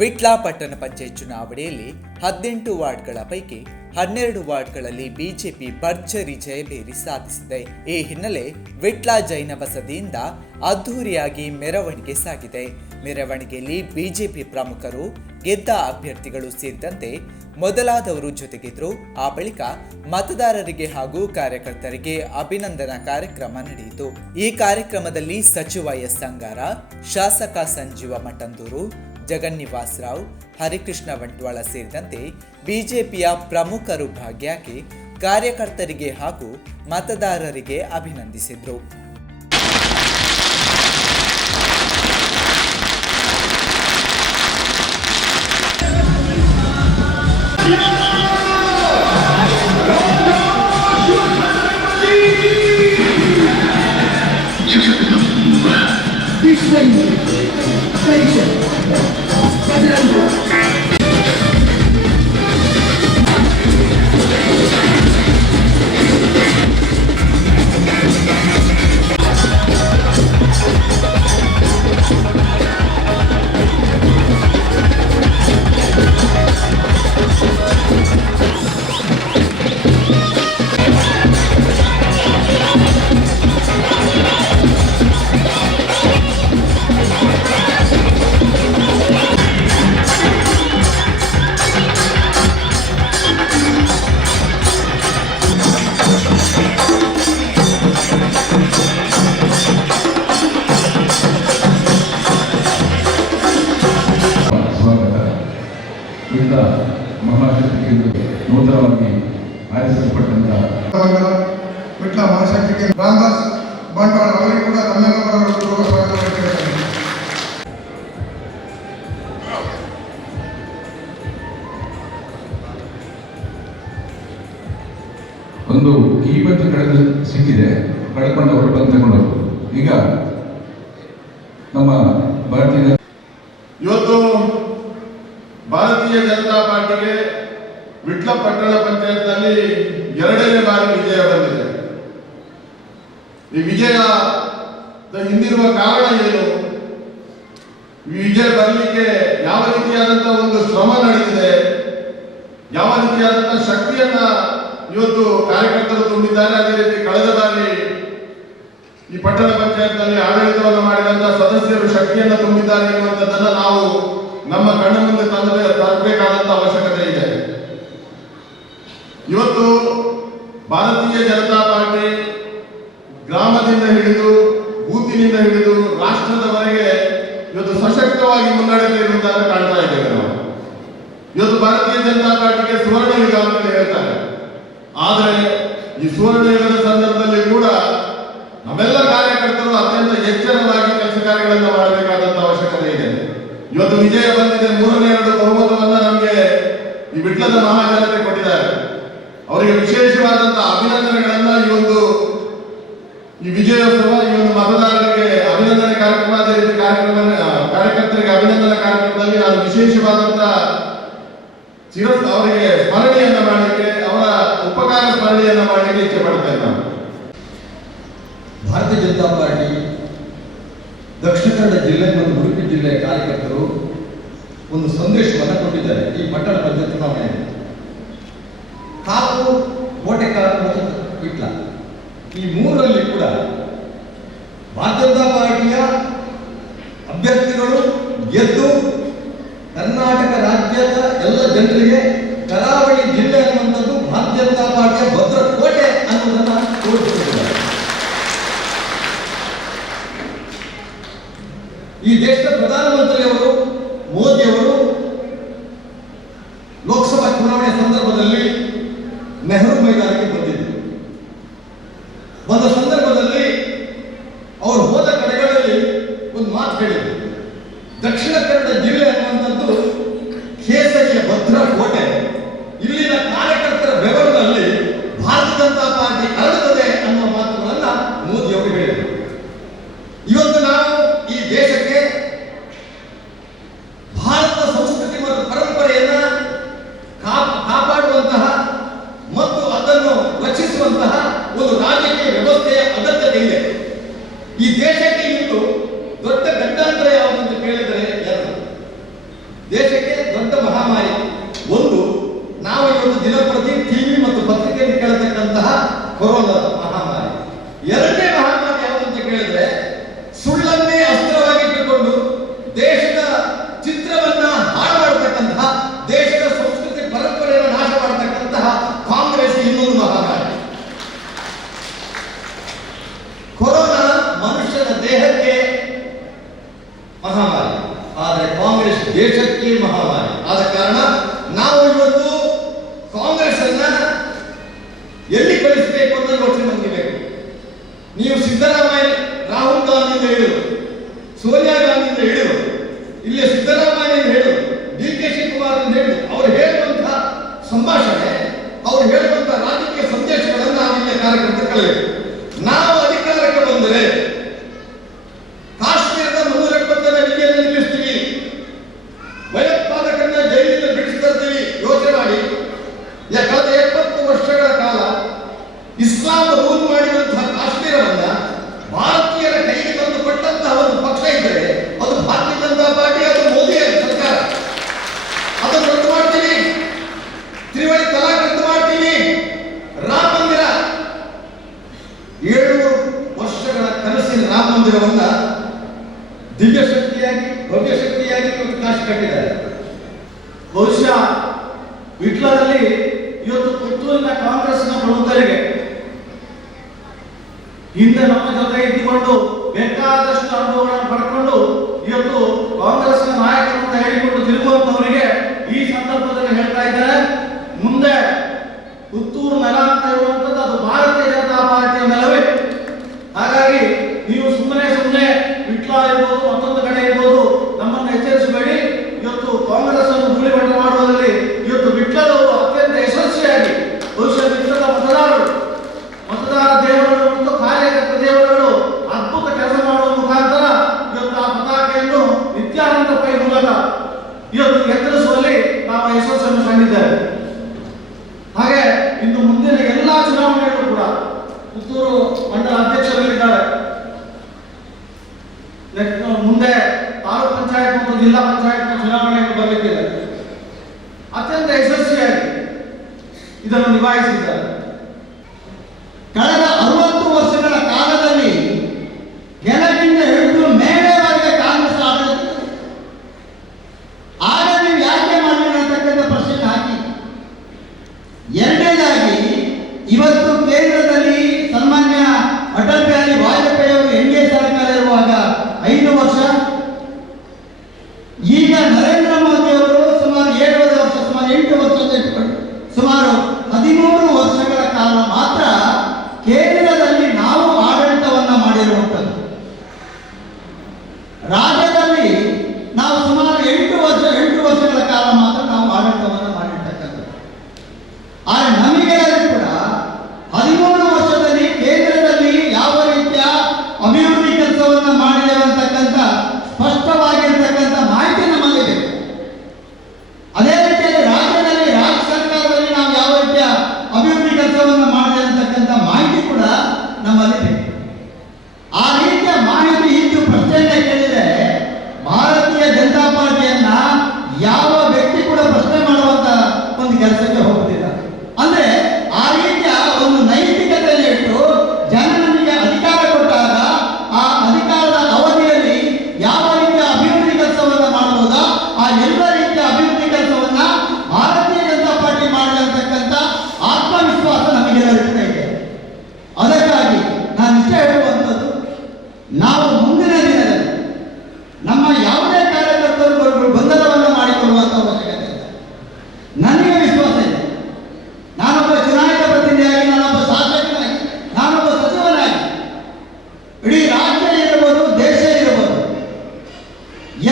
ವಿಟ್ಲ ಪಟ್ಟಣ ಪಂಚಾಯತ್ ಚುನಾವಣೆಯಲ್ಲಿ 18 ವಾರ್ಡ್ಗಳ ಪೈಕಿ 12 ವಾರ್ಡ್ಗಳಲ್ಲಿ ಬಿಜೆಪಿ ಭರ್ಜರಿ ಜಯಭೇರಿ ಸಾಧಿಸಿದೆ. ಈ ಹಿನ್ನೆಲೆ ವಿಟ್ಲ ಜೈನ ಬಸದಿಯಿಂದ ಅದ್ದೂರಿಯಾಗಿ ಮೆರವಣಿಗೆ ಸಾಗಿದೆ. ಮೆರವಣಿಗೆಯಲ್ಲಿ ಬಿಜೆಪಿ ಪ್ರಮುಖರು, ಗೆದ್ದ ಅಭ್ಯರ್ಥಿಗಳು ಸೇರಿದಂತೆ ಮೊದಲಾದವರು ಜೊತೆಗಿದ್ರು. ಆ ಬಳಿಕ ಮತದಾರರಿಗೆ ಹಾಗೂ ಕಾರ್ಯಕರ್ತರಿಗೆ ಅಭಿನಂದನಾ ಕಾರ್ಯಕ್ರಮ ನಡೆಯಿತು. ಈ ಕಾರ್ಯಕ್ರಮದಲ್ಲಿ ಸಚಿವ ಎಸ್ ಅಂಗಾರ, ಶಾಸಕ ಸಂಜೀವ ಮಠಂದೂರು, ಜಗನ್ನಿವಾಸ್ ರಾವ್, ಹರಿಕೃಷ್ಣ ಬಂಟ್ವಾಳ ಸೇರಿದಂತೆ ಬಿಜೆಪಿಯ ಪ್ರಮುಖರು ಭಾಗಿಯಾಗಿ ಕಾರ್ಯಕರ್ತರಿಗೆ ಹಾಗೂ ಮತದಾರರಿಗೆ ಅಭಿನಂದಿಸಿದರು. ಮಹಾಶಕ್ತಿ ನೂತನವಾಗಿ ಆರಿಸಲ್ಪಟ್ಟಂತಹ ವಿಟ್ಲ ಮಹಾಶಕ್ತಿಗೆ ರಾಮದಾಸ್ ಬಂಟ್ವಾಳ ಅವರಿಗೆ ಕೂಡ ತಮ್ಮೆಲ್ಲರ ಒಂದು ಇವತ್ತು ಸಿಕ್ಕಿದೆ, ಕಳ್ಕೊಂಡವರು ಬಂದು ತಗೊಂಡವರು. ಈಗ ನಮ್ಮ ಭಾರತೀಯ ಜನತಾ ಪಾರ್ಟಿಗೆ ವಿಟ್ಲ ಪಟ್ಟಣ ಪಂಚಾಯತ್ನಲ್ಲಿ 2ನೇ ಬಾರಿ ವಿಜಯ ಬಂದಿದೆ. ಈ ವಿಜಯದ ಹಿಂದಿರುವ ಕಾರಣ ಏನು? ವಿಜಯ ಬರಲಿಕ್ಕೆ ಯಾವ ರೀತಿಯಾದಂತಹ ಒಂದು ಶ್ರಮ ನಡೆದಿದೆ, ಯಾವ ರೀತಿಯಾದಂತಹ ಶಕ್ತಿಯನ್ನ ಇವತ್ತು ಕಾರ್ಯಕರ್ತರು ತುಂಬಿದ್ದಾರೆ. ಅದೇ ರೀತಿ ಕಳೆದ ಬಾರಿ ಈ ಪಟ್ಟಣ ಪಂಚಾಯತ್ನಲ್ಲಿ ಆಡಳಿತವನ್ನು ಮಾಡಿದಂತಹ ಸದಸ್ಯರು ಶಕ್ತಿಯನ್ನು ತುಂಬಿದ್ದಾರೆ ಎನ್ನುವಂಥದ್ದನ್ನು ನಾವು ನಮ್ಮ ಕಣ್ಣ ಮುಂದೆ ತರಬೇಕಾದಂತ ಅವಶ್ಯಕತೆ ಇದೆ. ಇವತ್ತು ಭಾರತೀಯ ಜನತಾ ಪಾರ್ಟಿ ಗ್ರಾಮದಿಂದ ಹಿಡಿದು ಬೂತಿನಿಂದ ಹಿಡಿದು ರಾಷ್ಟ್ರದವರೆಗೆ ಇವತ್ತು ಸಶಕ್ತವಾಗಿ ಮುನ್ನಡೆದು ಇರುವುದನ್ನು ಕಾಣ್ತಾ ಇದ್ದೇವೆ ನಾವು. ಇವತ್ತು ಭಾರತೀಯ ಜನತಾ ಪಾರ್ಟಿಗೆ ಸುವರ್ಣ ಯುಗ ಅಂತ ಹೇಳ್ತಾರೆ. ಆದರೆ ಈ ಸುವರ್ಣ ಯುಗದ ಸಂದರ್ಭದಲ್ಲಿ ಕೂಡ ನಮ್ಮೆಲ್ಲ ಕಾರ್ಯಕರ್ತರು ಅತ್ಯಂತ ಎಚ್ಚರವಾಗಿ ಕೆಲಸ ಕಾರ್ಯಗಳನ್ನು ಮಾಡಬೇಕಾದಂತ ಅವಶ್ಯಕತೆ ಇದೆ. ಇವತ್ತು ವಿಜಯ ಬಂದಿದೆ, 3ನೇ 2 ಬಹುಮತವನ್ನ ನಮಗೆ ಈ ವಿಟ್ಲದ ಮಹಾಜನತೆ ಕೊಟ್ಟಿದ್ದಾರೆ. ಅವರಿಗೆ ವಿಶೇಷವಾದಂತಹ ಅಭಿನಂದನೆಗಳನ್ನ ಈ ವಿಜಯೋತ್ಸವ, ಈ ಒಂದು ಮತದಾರರಿಗೆ ಅಭಿನಂದನೆ ಕಾರ್ಯಕ್ರಮ, ಅದೇ ರೀತಿ ಕಾರ್ಯಕರ್ತರಿಗೆ ಅಭಿನಂದನಾ ಕಾರ್ಯಕ್ರಮದಲ್ಲಿ ನಾನು ವಿಶೇಷವಾದಂತಹ ಅವರಿಗೆ ಸ್ಮರಣೆಯನ್ನ ಮಾಡಲಿಕ್ಕೆ, ಅವರ ಉಪಕಾರ ಸ್ಮರಣೆಯನ್ನ ಮಾಡಲಿಕ್ಕೆ ಇಚ್ಛೆ ಪಡ್ತಾ ಇದ್ದಾರೆ. ಭಾರತೀಯ ಜನತಾ ಪಾರ್ಟಿ ದಕ್ಷಿಣ ಕನ್ನಡ ಜಿಲ್ಲೆ ಮತ್ತು ಉಡುಪಿ ಜಿಲ್ಲೆಯ ಕಾರ್ಯಕರ್ತರು ಒಂದು ಸಂದೇಶವನ್ನು ಕೊಟ್ಟಿದ್ದಾರೆ. ಈ ಪಟ್ಟಣ ಪಂಚಾಯತ್ ಚುನಾವಣೆ ಕಾಪು, ಕೋಟೆಕಾರು ಮತ್ತು ವಿಟ್ಲ ಈ 3ರಲ್ಲಿ ಕೂಡ ಭಾರತೀಯ ಜನತಾ ಪಾರ್ಟಿಯ ಅಭ್ಯರ್ಥಿಗಳು ಗೆದ್ದು ಕರ್ನಾಟಕ ರಾಜ್ಯದ ಎಲ್ಲ ಜನರಿಗೆ ಕರಾವಳಿ ಜಿಲ್ಲೆ ಅನ್ನುವಂಥದ್ದು ಭಾರತೀಯ ಜನತಾ ಪಾರ್ಟಿಯ ಭದ್ರಕೋಟೆ ಅನ್ನೋದನ್ನ ತೋರಿಸಿದ್ದಾರೆ. ಈ ದೇಶದ ಪ್ರಧಾನಮಂತ್ರಿಯವರು ಮೋದಿಯವರು ಲೋಕಸಭಾ ಚುನಾವಣೆ ಸಂದರ್ಭದಲ್ಲಿ ನೆಹರು ಮೈದಾನಕ್ಕೆ ಬಂದಿದ್ದರು. ಬಂದ ಸಂದರ್ಭದಲ್ಲಿ ಅವರು ಹೋದ ಕಡೆಗಳಲ್ಲಿ ಒಂದು ಮಾತು ಹೇಳಿದರು. ದಕ್ಷಿಣ ಕನ್ನಡ ಜಿಲ್ಲೆ ಅನ್ನುವಂಥದ್ದು ಕೇಸರಿಯ ಭದ್ರ ಕೋಟೆ, ಇಲ್ಲಿನ ಕಾರ್ಯಕರ್ತರ ಬೆವರಿನಲ್ಲಿ ಭಾರತೀಯ ಜನತಾ ಪಾರ್ಟಿ ಹರಡುತ್ತದೆ ಅನ್ನುವ ಮಾತುಗಳನ್ನ ಮೋದಿಯವರು ಹೇಳಿದರು. ಇವತ್ತು ನಾವು ಈ ದೇಶಕ್ಕೆ ಭಾರತದ ಸಂಸ್ಕೃತಿ ಮತ್ತು ಪರಂಪರೆಯನ್ನ ಕಾಪಾಡುವಂತಹ ಮತ್ತು ಅದನ್ನು ರಕ್ಷಿಸುವಂತಹ ಒಂದು ರಾಜಕೀಯ ವ್ಯವಸ್ಥೆಯ ಅಗತ್ಯತೆ ಇದೆ. ಈ ದೇಶಕ್ಕೆ ಇಂದು ದೊಡ್ಡ ಗಂಡಾಂತರ ಯಾವುದು ಅಂತ ಕೇಳಿದರೆ ಎರಡು. ದೇಶ ದೇಶಕ್ಕೆ ಮಹಾಮಾರಿ. ಆದ ಕಾರಣ ನಾವು ಇವತ್ತು ಕಾಂಗ್ರೆಸ್ ಅನ್ನ ಎಲ್ಲಿ ಕಳಿಸಬೇಕು ಅಂತ ಯೋಚನೆ ನಮಗೆ ಬೇಕು. ನೀವು ಸಿದ್ದರಾಮಯ್ಯ, ರಾಹುಲ್ ಗಾಂಧಿಯಿಂದ ಹಿಡಿದು ಸೋನಿಯಾ ಗಾಂಧಿಯಿಂದ ಹಿಡಿದು ಇಲ್ಲಿ ಸಿದ್ದರಾಮಯ್ಯ ಹಿಡಿದು DK ಶಿವಕುಮಾರ್ ಹಿಡಿದು ಅವರು ಹೇಳುವಂತಹ ಸಂಭಾಷಣೆ, ಅವರು ಹೇಳುವಂತಹ ರಾಜಕೀಯ ಸಂದೇಶಗಳನ್ನು ನಾವು ಇಲ್ಲಿ ಕಾರ್ಯಕರ್ತರು ಕಲಿಯಬೇಕು. ನಾವು ಅಧಿಕಾರಕ್ಕೆ ಬಂದರೆ ಕಾಶ್ಮೀರದ 370ನೇ ವಿಧಿಯನ್ನು ನಿಲ್ಲಿಸ್ತೀವಿ, ಭಯೋತ್ಪಾದಕರನ್ನ ಜೈಲಿಂದ ಬಿಡಿಸ್ತೀವಿ. ಯೋಚನೆ ಮಾಡಿ, ಕಳೆದ 70 ವರ್ಷಗಳ ಕಾಲ ಇಸ್ಲಾಂ ರೂಲ್ ಮಾಡಿದಂತಹ ಕಾಶ್ಮೀರವನ್ನ ಭಾರತೀಯರ ಕೈಗೆ ತಂದು ಕೊಟ್ಟಂತಹ ಒಂದು ಪಕ್ಷ ಇದ್ದರೆ ಅದು ಭಾರತೀಯ ಜನತಾ ಪಾರ್ಟಿ, ಅದು ಮೋದಿ ಸರ್ಕಾರ. ಅದನ್ನು ರದ್ದು ಮಾಡ್ತೀವಿ, ತ್ರಿವಳಿ ತಲಾಖ್ ರದ್ದು ಮಾಡ್ತೀವಿ, ರಾಮ ಮಂದಿರ 7 ವರ್ಷಗಳ ಕನಸಿನ ರಾಮ ಮಂದಿರವನ್ನ ದಿವ್ಯ ಶಕ್ತಿಯಾಗಿ ಭವ್ಯ ಶಕ್ತಿಯಾಗಿ ಇವತ್ತು ಕಾಶಿ ಕಟ್ಟಿದ್ದಾರೆ. ಬಹುಶಃ ವಿಟ್ಲದಲ್ಲಿ ಇವತ್ತು ಪುತ್ತೂರಿನ ಕಾಂಗ್ರೆಸ್ನ ಪ್ರಮುಖರಿಗೆ ಹಿಂದೆ ನಮ್ಮ ಜೊತೆ ಇದ್ದುಕೊಂಡು ಬೇಕಾದಷ್ಟು ಅನುಭವಗಳನ್ನು ಪಡ್ಕೊಂಡು ಇವತ್ತು ಕಾಂಗ್ರೆಸ್ನ ನಾಯಕರು ಅಂತ ಹೇಳಿಕೊಂಡು ತಿರುಗುವಂತವರಿಗೆ ಈ ಸಂದರ್ಭದಲ್ಲಿ ಹೇಳ್ತಾ ಇದ್ದಾರೆ, ಮುಂದೆ ಪುತ್ತೂರು ನೆಲ ಅಂತ ಹೇಳುವಂಥದ್ದು ಅದು ಭಾರತೀಯ ಜನತಾ ಪಾರ್ಟಿಯ ನೆಲವೇ. ಹಾಗಾಗಿ ನೀವು ಸುಮ್ಮನೆ ವಿಟ್ಲ ಇರ್ಬೋದು, ಮತ್ತೊಂದು ಕಡೆ ಇರ್ಬೋದು, ನಮ್ಮನ್ನು ಎಚ್ಚರಿಸಬೇಡಿ. ಇವತ್ತು ಕಾಂಗ್ರೆಸ್ ಅನ್ನು ಧೂಳಿಮಟ್ಟ ಮಾಡುವುದರಲ್ಲಿ ಇವತ್ತು ವಿಟ್ಲದವರು ಅತ್ಯಂತ ಯಶಸ್ವಿಯಾಗಿ, ಬಹುಶಃ ವಿಟ್ಲದ ಮತದಾರ ದೇವರುಗಳು ಮತ್ತು ಕಾರ್ಯಕರ್ತ ದೇವರುಗಳು ಅದ್ಭುತ ಕೆಲಸ ಮಾಡುವ ಮುಖಾಂತರ ಇವತ್ತು ಆ ಪತಾಕೆಯನ್ನು ನಿತ್ಯಾನಂದ ಪೈ ಮೂಲಕ ಇವತ್ತು ಎತ್ತರಿಸುವಲ್ಲಿ ನಾವು ಯಶಸ್ಸನ್ನು ಕಂಡಿದ್ದೇವೆ. ಹಾಗೆ ಇನ್ನು ಮುಂದಿನ ಎಲ್ಲಾ ಚುನಾವಣೆಗಳು ಕೂಡ ಪುತ್ತೂರು ಮಂಡಲ ಅಧ್ಯಕ್ಷರಿದ್ದಾರೆ. ಮುಂದೆ ತಾಲೂಕು ಪಂಚಾಯತ್ ಮತ್ತು ಜಿಲ್ಲಾ ಪಂಚಾಯತ್ ಚುನಾವಣೆಗಳು ಬರಲಿಕ್ಕಿದೆ. ಅತ್ಯಂತ ಯಶಸ್ವಿಯಾಗಿ ಇದನ್ನು ನಿಭಾಯಿಸಿದ್ದಾರೆ. ಕಳೆದ 60 ವರ್ಷಗಳ ಕಾಲದಲ್ಲಿ ಕೆಳಗಿಂದ ಹಿಡಿದು ಮೇಲೆವರೆಗೆ ಕಾಂಗ್ರೆಸ್ ಆಡಳಿತ. ಆಗ ನೀವು ಯಾಕೆ ಮಾಡಲಿಲ್ಲ ಅಂತಕ್ಕಂಥ ಪ್ರಶ್ನೆ ಹಾಕಿ. ಎರಡನೇದಾಗಿ ಇವತ್ತು ಕೇಂದ್ರದಲ್ಲಿ ಸನ್ಮಾನ್ಯ ಅಟಲ್ ಬಿಹಾರಿ ವಾಜಪೇಯಿ ಅವರು NDA ಸರ್ಕಾರ ಇರುವಾಗ 5 ವರ್ಷ, ಈಗ ನರೇಂದ್ರ ಮೋದಿ ಅವರು ಸುಮಾರು 7 ವರ್ಷ, ಸುಮಾರು 8 ವರ್ಷ ಇಟ್ಕೊಂಡು ಸುಮಾರು 13 ವರ್ಷಗಳ ಕಾಲ ಮಾತ್ರ ಕೇಂದ್ರದಲ್ಲಿ ನಾವು ಆಡಳಿತವನ್ನ ಮಾಡಿರುವಂಥದ್ದು. ರಾಜ್ಯದಲ್ಲಿ ನಾವು ಸುಮಾರು 8 ವರ್ಷಗಳ ಕಾಲ ಮಾತ್ರ ನಾವು ಆಡಳಿತವನ್ನು ಮಾಡಿರ್ತಕ್ಕಂಥದ್ದು. ಆದರೆ ನಮಗೆಲ್ಲರೂ ಕೂಡ 13 ವರ್ಷದಲ್ಲಿ ಕೇಂದ್ರದಲ್ಲಿ ಯಾವ ರೀತಿಯ ಅಭಿವೃದ್ಧಿ ಕೆಲಸವನ್ನ ಮಾಡಿದ್ದೇವೆ ಅಂತಕ್ಕಂಥ ಸ್ಪಷ್ಟವಾಗಿರ್ತಕ್ಕಂಥ ಮಾಹಿತಿ ನಮ್ಮಲ್ಲಿದೆ. ಅದೇ ರೀತಿಯಲ್ಲಿ ರಾಜ್ಯದಲ್ಲಿ ರಾಜ್ಯ ಸರ್ಕಾರದಲ್ಲಿ ನಾವು ಯಾವ ರೀತಿಯ ಅಭಿವೃದ್ಧಿ ಕೆಲಸವನ್ನು ಮಾಡಿದೆ ಅಂತಕ್ಕಂಥ ಮಾಹಿತಿ ಕೂಡ ನಮ್ಮಲ್ಲಿದೆ. ಆ ರೀತಿಯ ಮಾಹಿತಿ ಇದ್ದು ಪ್ರಶ್ನೆಯನ್ನ ಕೇಳಿದರೆ ಭಾರತೀಯ ಜನತಾ ಪಾರ್ಟಿಯನ್ನ ಯಾವ ವ್ಯಕ್ತಿ ಕೂಡ ಪ್ರಶ್ನೆ ಮಾಡುವಂತ ಒಂದು ಕೆಲಸಕ್ಕೆ ಹೋಗುತ್ತಿಲ್ಲ. ಅಂದ್ರೆ ಆ ರೀತಿಯ ಒಂದು ನೈತಿಕತೆಯನ್ನು ಇಟ್ಟು ಜನ ನಮಗೆ ಅಧಿಕಾರ ಕೊಟ್ಟಾಗ ಆ ಅಧಿಕಾರದ ಅವಧಿಯಲ್ಲಿ ಯಾವ ರೀತಿಯ ಅಭಿವೃದ್ಧಿ ಕೆಲಸವನ್ನ ಮಾಡಬಹುದಾ ಆ ಎಲ್ಲ ರೀತಿಯ ಅಭಿವೃದ್ಧಿ ಕೆಲಸವನ್ನ ಭಾರತೀಯ ಜನತಾ ಪಾರ್ಟಿ ಮಾಡಿರ್ತಕ್ಕಂಥ ಆತ್ಮವಿಶ್ವಾಸ ನಮಗೆಲ್ಲರಿಗೂ ಇದೆ. ಅದಕ್ಕಾಗಿ ನಾನು ಇಷ್ಟ ಹೇಳುವಂಥದ್ದು, ನಾವು ಮುಂದಿನ ದಿನದಲ್ಲಿ ನಮ್ಮ ಯಾವುದೇ ಕಾರ್ಯಕರ್ತರು ಗೊಂದಲವನ್ನು ಮಾಡಿಕೊಳ್ಳುವಂಥ ಅವಶ್ಯಕತೆ ಇಲ್ಲ. ನನಗೆ ವಿಶ್ವಾಸ ಇದೆ. ನಾನೊಬ್ಬ ಚುನಾಯಿತ ಪ್ರತಿನಿಧಿಯಾಗಿ, ನಾನೊಬ್ಬ ಶಾಸಕನಾಗಿ, ನಾನೊಬ್ಬ ಸಚಿವನಾಗಿ ಇಡೀ ರಾಜ್ಯ ಇರಬಹುದು, ದೇಶ ಇರಬಹುದು,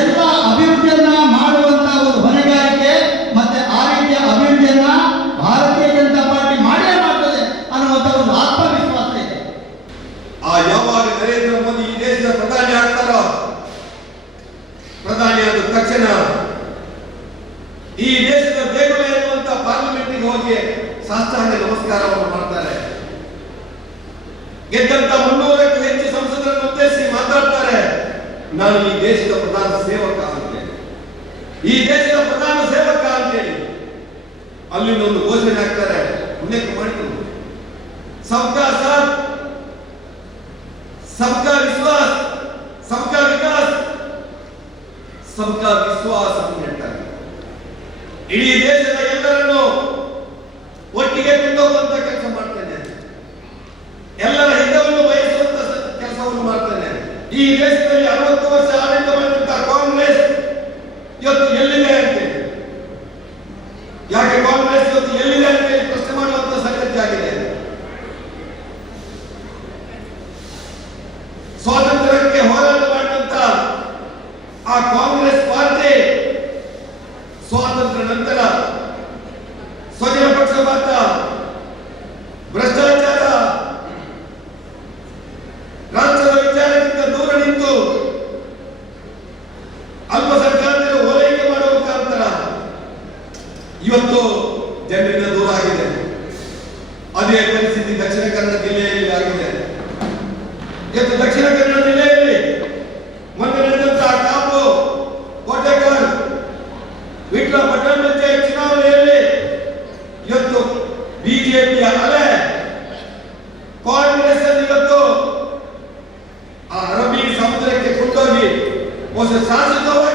ಎಲ್ಲ ಅಭಿವೃದ್ಧಿಯನ್ನ ಮಾಡುವಂತಹ ಒಂದು ಹೊಣೆಗಾರಿಕೆ ಮತ್ತೆ ಆ ರೀತಿಯ ಅಭಿವೃದ್ಧಿಯನ್ನ ಭಾರತೀಯ ಜನತಾ ಪಾರ್ಟಿ ಮಾಡೇ ಮಾಡ್ತದೆ ಅನ್ನುವಂಥ ಒಂದು ಆತ್ಮವಿಶ್ವಾಸ ಇದೆ. ಯಾವಾಗ ನರೇಂದ್ರ ಮೋದಿ ಈ ದೇಶದ ಪ್ರಧಾನಿ ಆಗ್ತಾರೋ, ಪ್ರಧಾನಿ ಆದ ತಕ್ಷಣ ಈ ದೇಶದ ದೇಗುಲ ಎನ್ನುವಂತ ಪಾರ್ಲಿಮೆಂಟ್ಗೆ ಹೋಗಿ ಸಾಷ್ಟಾಂಗ ನಮಸ್ಕಾರವನ್ನು ಮಾಡ್ತಾರೆ. ಗೆದ್ದಂತ 300ಕ್ಕೂ ಹೆಚ್ಚು ಸಂಸದರನ್ನು ಉದ್ದೇಶಿಸಿ ಮಾತಾಡ್ತಾರೆ, ನಾನು ಈ ದೇಶದ ಪ್ರಧಾನ ಸೇವಕ ಅಂತೇಳಿ, ಈ ದೇಶದ ಪ್ರಧಾನ ಸೇವಕ ಅಂತೇಳಿ ಅಲ್ಲಿಂದ ಒಂದು ಘೋಷಣೆ ಹಾಕ್ತಾರೆ. ಉಲ್ಲೇಖ ಮಾಡಿಕೊಂಡು ಸಬ್ಕಾ ಸಾಥ್ सबका विश्वास सबका विकास सबका ವಿಶ್ವಾಸ ಅಂತ ಹೇಳ್ತಾರೆ. ಇಡೀ ದೇಶದ ಎಲ್ಲರನ್ನು ಒಟ್ಟಿಗೆ ಕೊಂಡೋಗುವಂತ ಕೆಲಸ ಮಾಡ್ತೇನೆ, ಎಲ್ಲರ ಹಿತವನ್ನು ಬಯಸುವಂತ ಕೆಲಸವನ್ನು ಮಾಡ್ತೇನೆ. ಈ ದೇಶದಲ್ಲಿ 60 ವರ್ಷ ಆಡಳಿತ ಮಾಡಿದಂತ ಕಾಂಗ್ರೆಸ್ ಇವತ್ತು ಎಲ್ಲಿದೆ ಅಂತೇಳಿ, ಯಾಕೆ ಕಾಂಗ್ರೆಸ್ ಇವತ್ತು ಎಲ್ಲಿದೆ ಅಂತೇಳಿ ಪ್ರಶ್ನೆ ಮಾಡುವಂತ ಸಂಗತಿ ಆಗಿದೆ. ಸ್ವಾತಂತ್ರ್ಯಕ್ಕೆ ಹೋರಾಟ ಮಾಡಿದಂತ ಆ ಕಾಂಗ್ರೆಸ್ ಪಾರ್ಟಿ ಸ್ವಾತಂತ್ರ್ಯ ನಂತರ ಸ್ವಜನ ಪಕ್ಷಪಾತ, ಭ್ರಷ್ಟಾಚಾರ, ರಾಷ್ಟ್ರದ ವಿಚಾರದಿಂದ ದೂರ ನಿಂತು ಅಲ್ಪಸಂಖ್ಯಾತರು ಓಲೈಕೆ ಮಾಡುವ ಮುಖಾಂತರ ಇವತ್ತು ಜನರಿಂದ ದೂರ ಆಗಿದೆ. ಅದೇ ಪರಿಸ್ಥಿತಿ ದಕ್ಷಿಣ ಕನ್ನಡ ಜಿಲ್ಲೆಯಲ್ಲಿ ಆಗಿದೆ. ಇವತ್ತು ದಕ್ಷಿಣ ಕನ್ನಡ ಜಿಲ್ಲೆಯಲ್ಲಿ ಮೊನ್ನೆ ನಡೆದಂತಹ ಕಾಪು, ಕೋಟೆಕಾರ್, ವಿಟ್ಲ ಪಟ್ಟಣ ಪಂಚಾಯತ್ ಚುನಾವಣೆಯಲ್ಲಿ ಇವತ್ತು ಬಿಜೆಪಿಯ ಅಲೆ ಕಾಂಗ್ರೆಸ್ ಅನ್ನು ಇವತ್ತು ಆ ಅರಬ್ಬಿ ಸಮುದ್ರಕ್ಕೆ ಕೊಂಡೋಗಿ ಶಾಸಕವಾಗಿ